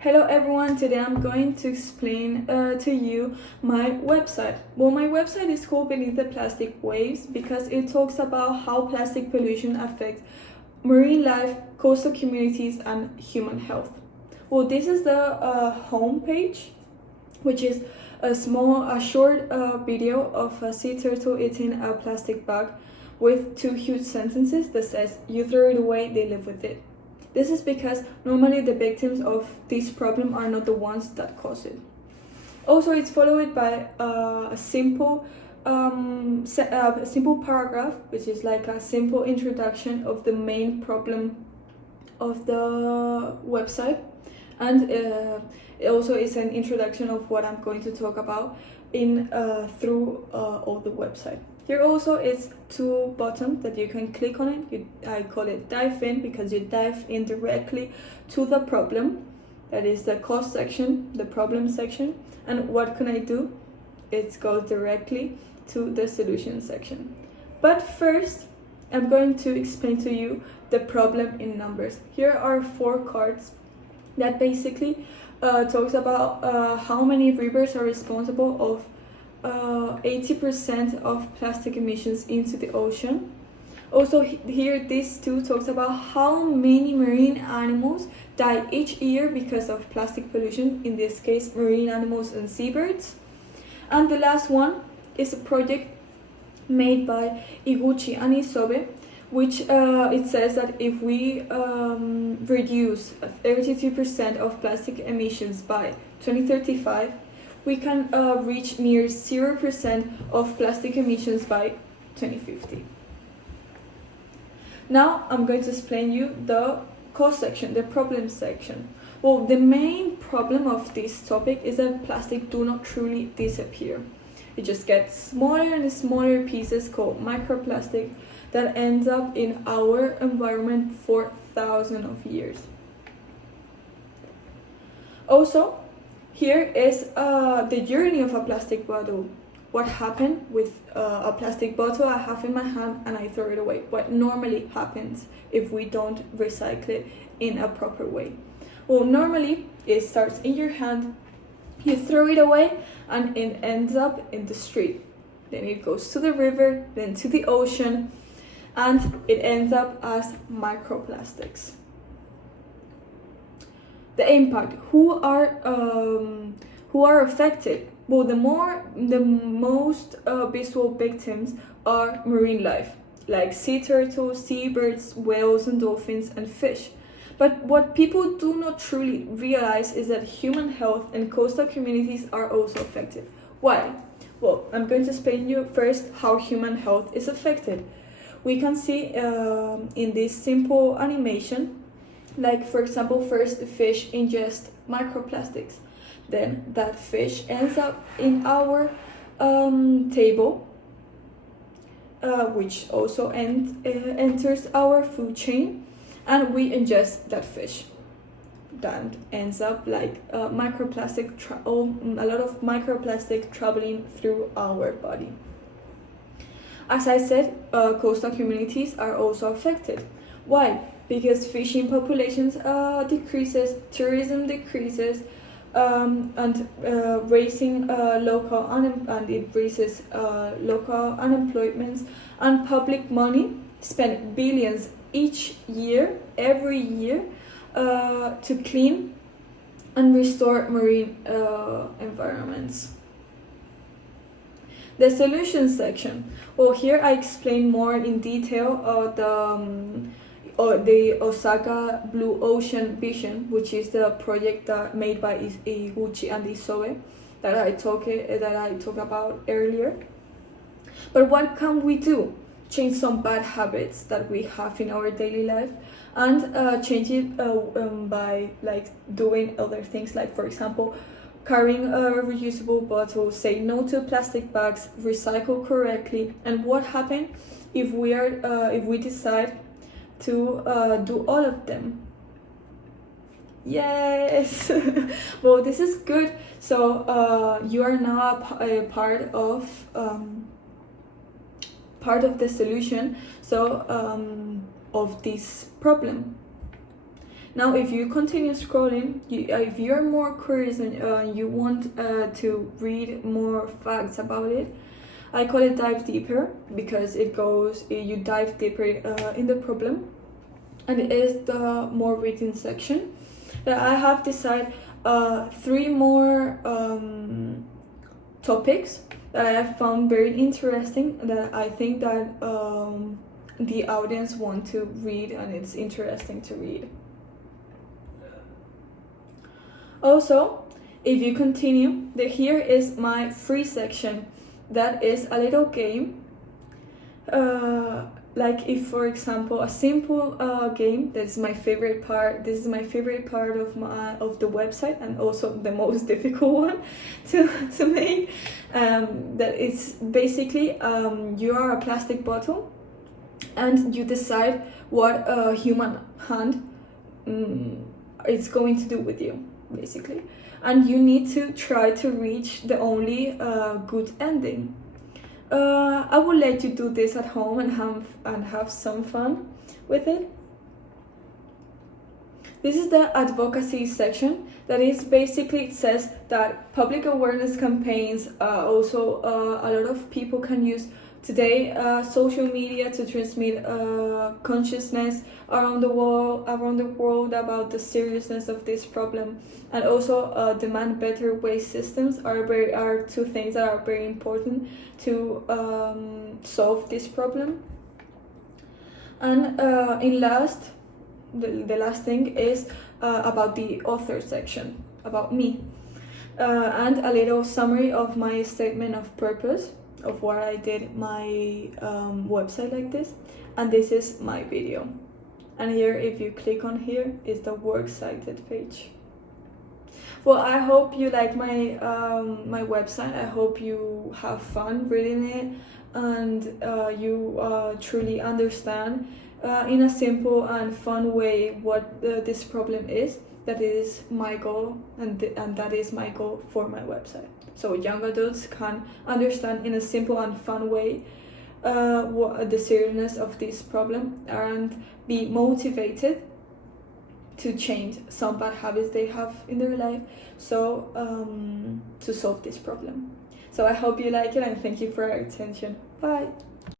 Hello everyone, today I'm going to explain to you my website. Well, my website is called Beneath the Plastic Waves because it talks about how plastic pollution affects marine life, coastal communities, and human health. Well, this is the home page, which is a short video of a sea turtle eating a plastic bag with two huge sentences that says, "You throw it away, they live with it." This is because normally the victims of this problem are not the ones that cause it. Also, it's followed by a simple paragraph, which is like a simple introduction of the main problem of the website, and it also is an introduction of what I'm going to talk about through all the website. Here also is two buttons that you can click on it. I call it dive in because you dive in directly to the problem. That is the cause section, the problem section. And what can I do? It goes directly to the solution section. But first, I'm going to explain to you the problem in numbers. Here are 4 cards that basically talks about how many rivers are responsible of 80% of plastic emissions into the ocean. Also here this too talks about how many marine animals die each year because of plastic pollution, in this case marine animals and seabirds. And the last one is a project made by Iguchi and Isobe, which it says that if we reduce 32% of plastic emissions by 2035, we can reach near 0% of plastic emissions by 2050. Now I'm going to explain you the cause section, the problem section. Well, the main problem of this topic is that plastic do not truly disappear. It just gets smaller and smaller pieces called microplastic that ends up in our environment for thousands of years. Also, here is the journey of a plastic bottle. What happened with a plastic bottle I have in my hand and I throw it away? What normally happens if we don't recycle it in a proper way? Well, normally it starts in your hand, you throw it away, and it ends up in the street. Then it goes to the river, then to the ocean, and it ends up as microplastics. The impact. Who are affected? Well, the most visual victims are marine life, like sea turtles, seabirds, whales and dolphins, and fish. But what people do not truly realize is that human health and coastal communities are also affected. Why? Well, I'm going to explain you first how human health is affected. We can see in this simple animation, like for example, first the fish ingests microplastics, then that fish ends up in our table, which also enters our food chain, and we ingest that fish. That ends up like a lot of microplastic traveling through our body. As I said, coastal communities are also affected. Why? Because fishing populations decreases, tourism decreases, and raising local unemployment, and public money spent billions every year to clean and restore marine environments. The solution section. Well, here I explain more in detail the Osaka Blue Ocean Vision, which is the project made by Iguchi and Isobe that I talked about earlier. But what can we do? Change some bad habits that we have in our daily life, and change it by like doing other things, like for example, carrying a reusable bottle, say no to plastic bags, recycle correctly. And what happens if we decide to do all of them? Yes. Well, this is good. So you are now a part of the solution of this problem. Now if you continue scrolling, if you're more curious and you want to read more facts about it, I call it dive deeper, because you dive deeper in the problem, and it is the more reading section. I have decided 3 more topics that I have found very interesting, that I think that the audience want to read, and it's interesting to read. Also, if you continue, here is my free section. That is a little game, like if, for example, a simple game. That's my favorite part. This is my favorite part of the website, and also the most difficult one to make. That it's basically you are a plastic bottle, and you decide what a human hand is going to do with you, basically. And you need to try to reach the only good ending. I will let you do this at home and have some fun with it. This is the advocacy section. That is basically, it says that public awareness campaigns, also a lot of people can use today social media to transmit consciousness around the world about the seriousness of this problem, and also demand better waste systems are 2 things that are very important to solve this problem. And the last thing is about the author section, about me, and a little summary of my statement of purpose, of why I did my website like this. And this is my video. And here, if you click on here, is the works cited page. Well, I hope you like my my website. I hope you have fun reading it, and you truly understand in a simple and fun way what this problem is. That is my goal, and that is my goal for my website. So young adults can understand in a simple and fun way what the seriousness of this problem, and be motivated to change some bad habits they have in their life, so to solve this problem. So I hope you like it, and thank you for your attention. Bye.